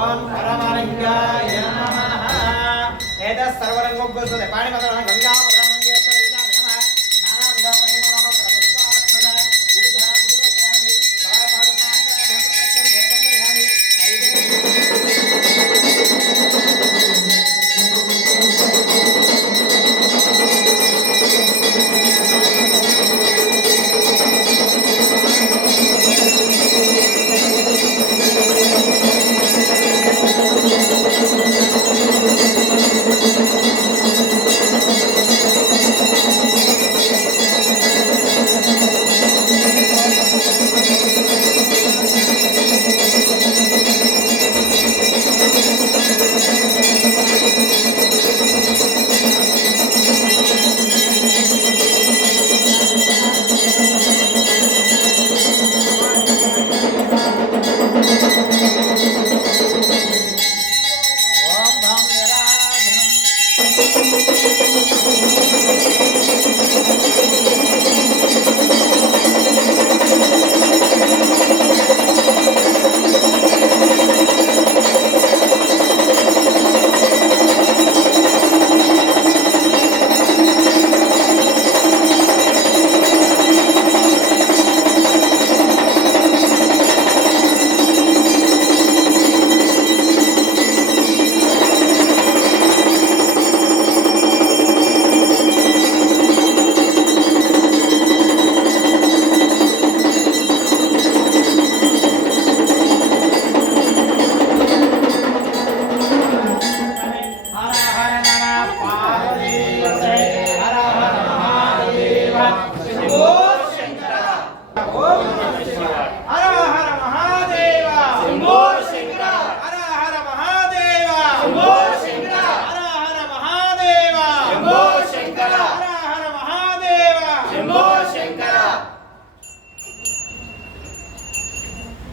ఓం పరమలింగాయ నమః ఏతత్ సర్వరంగోగ్గుసదే పాణిమతరః గంగా పరమంగేశ్వర విదాయ నమః నానావిధ పరిమళపత్ర పుష్పాక్షర ఊర్ధ్వం దురకామి పారమహత్మాత్ర ధర్మలక్ష్యం దేవందర్యామి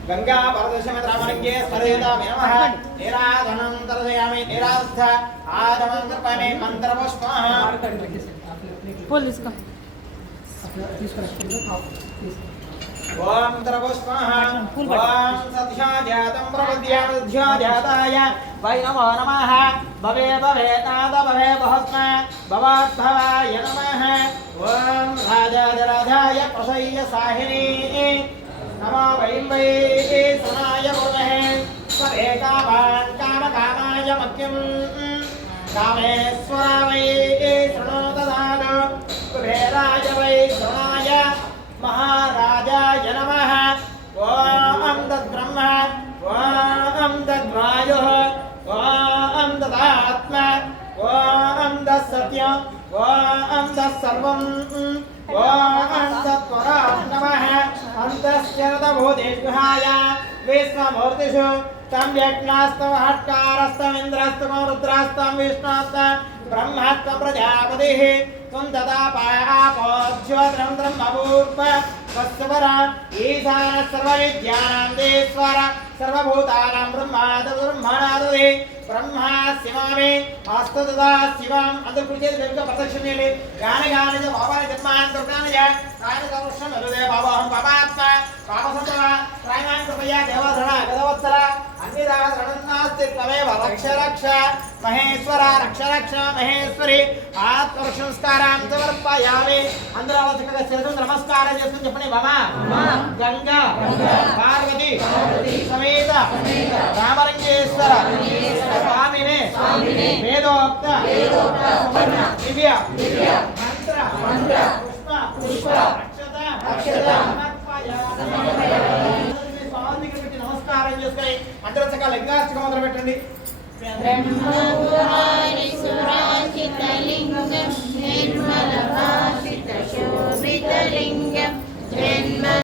गंगा परदशमद्रामणिके स्मरेतामि नमः निराधनं दर्शयामि निरास्थ आदमं कृपणे मंत्रपुष्पः पुलिस का ओम मंत्रपुष्पः ओम सत्याजातं प्रपद्यामध्याजाताय वै नमो नमः भवे भवे नाद भवे भस्म भवाद्भवाय नमः ओम राजाधिराजाय प्रसय्य साहिनी नमो वै वै सनाय गुरुमहे सवे कामान् कामकामाय मह्यं कामेश्वरा वै शृणु ददातु कुबेराय वै शृणाय महाराजाय नमः ॐ तद्ब्रह्म ॐ तद्वायुः ॐ तदात्मा ॐ तत्सत्यम् ॐ तत्सर्वम् ॐ तत्परा नमः अन्तश्चरतभूतेभ्याय विश्वमूर्तिषु तं यज्ञास्तं हट्कारस्तं इन्द्रस्तं रुद्रास्तं विष्णुस्तं ब्रह्मस्तं प्रजापतिः त्वं तदा पापोज्योतिरं ब्रह्मभूर्प वत्सवरा ईशानः सर्वविद्यानां देश्वर सर्वभूतानां ब्रह्मादि ब्रह्मा शिवामे अस्तु तदा शिवम् अंतर्कृत्य वेद प्रदक्षिण नेले गाने गाने च बाबाने जन्मान दुर्गाने च कायने दर्शन नरुदे बाबा हम पापात्मा पापसंतवा त्रायमान कृपया देवधरणा गदवत्सरा अन्यदा रणन्नास्ति त्वमेव रक्ष रक्ष महेश्वरा रक्ष रक्ष महेश्वरी आत्मसंस्कारां समर्पयामि अंतरावचकः शिरसं नमस्कारं చేస్తూ చెప్పండి బాబా గంగా పార్వతి సమేత రామలింగేశ్వర स्वामिने वेदोक्त दिव्य मंत्र पुष्प अक्षता नमस्कार नमस्कार मंत्र లింగాష్టకం మొదలు పెట్టండి